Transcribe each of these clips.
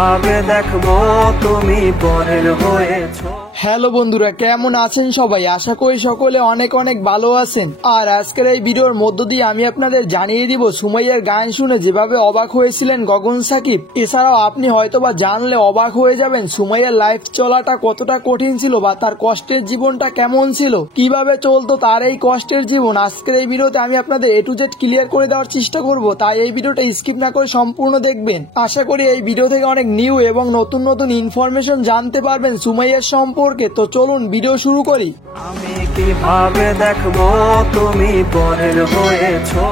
কিভাবে দেখবো তুমি পরের হয়েছো। হ্যালো বন্ধুরা, কেমন আছেন সবাই? আশা করি সকলে অনেক অনেক ভালো আছেন। আর আজকের এই ভিডিওর মধ্য দিয়ে আমি আপনাদের জানিয়ে দিব সুমাইয়ার গান শুনে যেভাবে অবাক হয়েছিলেন গগন সাকিব। এছাড়াও আপনি হয়তোবা জানলে অবাক হয়ে যাবেন সুমাইয়ার লাইফ চলাটা কতটা কঠিন ছিল বা তার কষ্টের জীবনটা কেমন ছিল, কিভাবে চলতো তার এই কষ্টের জীবন। আজকের এই ভিডিওতে আমি আপনাদের A to Z ক্লিয়ার করে দেওয়ার চেষ্টা করব, তাই এই ভিডিওটা স্কিপ না করে সম্পূর্ণ দেখবেন। আশা করি এই ভিডিও থেকে অনেক নিউ এবং নতুন নতুন ইনফরমেশন জানতে পারবেন সুমাইয়ার সম্পর্কে। তো চলুন ভিডিও শুরু করি। আমি কিভাবে দেখবো তুমি পরের হয়েছো।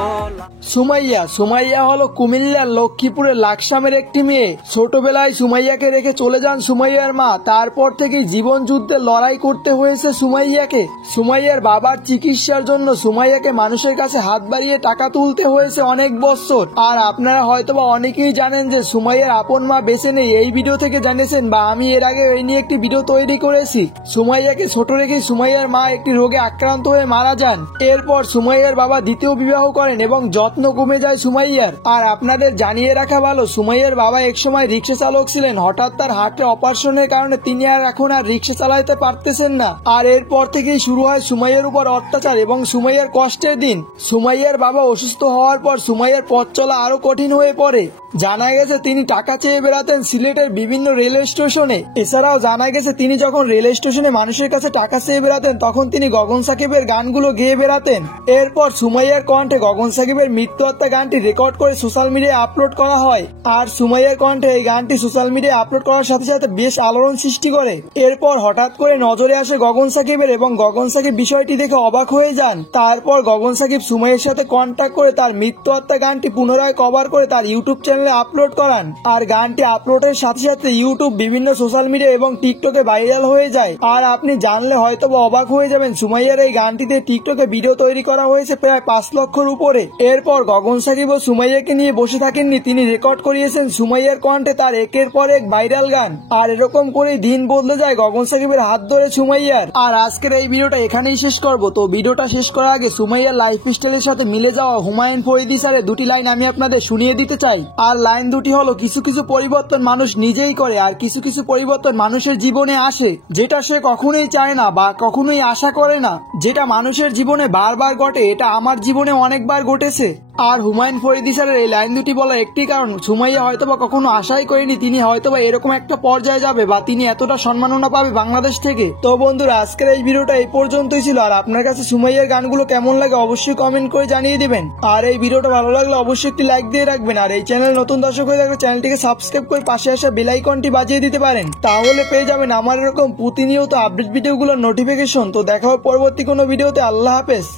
সুমাইয়া হলো কুমিল্লার লক্ষ্মীপুরের লাকসামের একটি মেয়ে। ছোটবেলায় সুমাইয়াকে রেখে চলে যান সুমাইয়ার মা। তারপর থেকেই জীবন যুদ্ধে লড়াই করতে হয়েছে সুমাইয়াকে। সুমাইয়ার বাবার চিকিৎসার জন্য সুমাইয়াকে মানুষের কাছে হাত বাড়িয়ে টাকা তুলতে হয়েছে অনেক বছর। আর আপনারা হয়তোবা অনেকেই জানেন যে সুমাইয়ার আপন মা বেঁচে নেই, এই ভিডিও থেকে জানিয়েছেন বা আমি এর আগে এই নিয়ে একটি ভিডিও তৈরি করেছি। সুমাইয়াকে ছোট রেখে সুমাইয়ার মা একটি রোগে আক্রান্ত হয়ে মারা যান। এরপর সুমাইয়ার বাবা দ্বিতীয় বিবাহ করেন এবং যত্ন কমে যায় সুমাইয়ার। আর আপনাদের জানিয়ে রাখা ভালো, সুমাইয়ার বাবা একসময় রিক্সা চালক ছিলেন। হঠাৎ তার হার্টের অপারেশনের কারণে তিনি এখন আর রিক্সা চালাতে পারতেছেন না। আর এরপর থেকেই শুরু হয় সুমাইয়ার উপর অত্যাচার এবং সুমাইয়ার কষ্টের দিন। সুমাইয়ার বাবা অসুস্থ হওয়ার পর সুমাইয়ার পথ চলা আরো কঠিন হয়ে পড়ে। জানা গেছে তিনি টাকা চেয়ে বেড়াতেন সিলেটের বিভিন্ন রেল স্টেশনে। এছাড়াও জানা গেছে তিনি যখন রেল স্টেশনে মানুষের কাছে টাকা চেয়ে বেড়াতেন তখন তিনি গগন সাকিবের গানগুলো গেয়ে বেড়াতেন। এরপর সুমাইয়ার কণ্ঠে গগন সাকিবের মৃত্যু হত্যা গানটি রেকর্ড করে সোশ্যাল মিডিয়ায় আপলোড করা হয়। আর সুমাইয়ার কণ্ঠে এই গানটি সোশ্যাল মিডিয়ায় আপলোড করার সাথে সাথে বেশ আলোড়ন সৃষ্টি করে। এরপর হঠাৎ করে নজরে আসে গগন সাকিবের এবং গগন সাকিব বিষয়টি দেখে অবাক হয়ে যান। তারপর গগন সাকিব সুমাইয়ার সাথে কন্ট্যাক্ট করে তার মৃত্যু হত্যা গানটি পুনরায় কভার করে তার ইউটিউব চ্যানেলে আপলোড করান। আর গানটি আপলোডের সাথে সাথে ইউটিউব, বিভিন্ন সোশ্যাল মিডিয়া এবং টিকটকে ভাইরাল হয়ে যায়। আর আপনি জানলে হয়তো অবাক হয়ে যাবেন, সুমাইয়ার এই গানটিতে টিকটকে ভিডিও তৈরি করা হয়েছে প্রায় 5 লক্ষর উপরে। এরপর গগন সাকিব ও সুমাইয়াকে নিয়ে বসে থাকেননি, তিনি রেকর্ড করিয়েছেন সুমাইয়ার কণ্ঠে তার একের পর এক ভাইরাল গান। আর এরকম করেই দিন বদলে যায় গগন সাকিবের হাত ধরে সুমাইয়ার। আর আজকের এই ভিডিওটা এখানেই শেষ করব। তো ভিডিওটা শেষ করার আগে সুমাইয়ার লাইফ স্টাইলের সাথে মিলে যাওয়া হুমায়ুন ফরিদি স্যারের দুটি লাইন আমি আপনাদের শুনিয়ে দিতে চাই। আর লাইন দুটি হলো, কিছু কিছু পরিবর্তন মানুষ নিজেই করে আর কিছু কিছু পরিবর্তন মানুষের জীবনে আসে যেটা সে কখনোই চায় না বা কখনোই আশা করে না। যেটা মানুষের জীবনে বারবার ঘটে, এটা আমার জীবনে অনেকবার ঘটেছে। আর হুমায়ুন ফরিদি স্যারের এই লাইন দুটি বলার একটি কারণ, সুমাইয়া হয়তোবা কখনো আশাই করেনি তিনি হয়তোবা এরকম একটা পর্যায়ে যাবে বা তিনি এতটা সম্মাননা পাবে বাংলাদেশ থেকে। তো বন্ধুরা, আজকের এই ভিডিওটা এই পর্যন্তই ছিল। আর আপনার কাছে সুমাইয়ার গানগুলো কেমন লাগে অবশ্যই কমেন্ট করে জানিয়ে দিবেন। আর এই ভিডিওটা ভালো লাগলে অবশ্যই একটি লাইক দিয়ে রাখবেন। আর এই চ্যানেল নতুন দর্শক হয়ে থাকলে চ্যানেলটিকে সাবস্ক্রাইব করে পাশে আসা বেল আইকনটি বাজিয়ে দিতে পারেন, তাহলে পেয়ে যাবেন আমার এরকম প্রতিনিয়ত আপডেট ভিডিওগুলোর নোটিফিকেশন। তো দেখা হবে পরবর্তী কোনো ভিডিওতে। আল্লাহ হাফেজ।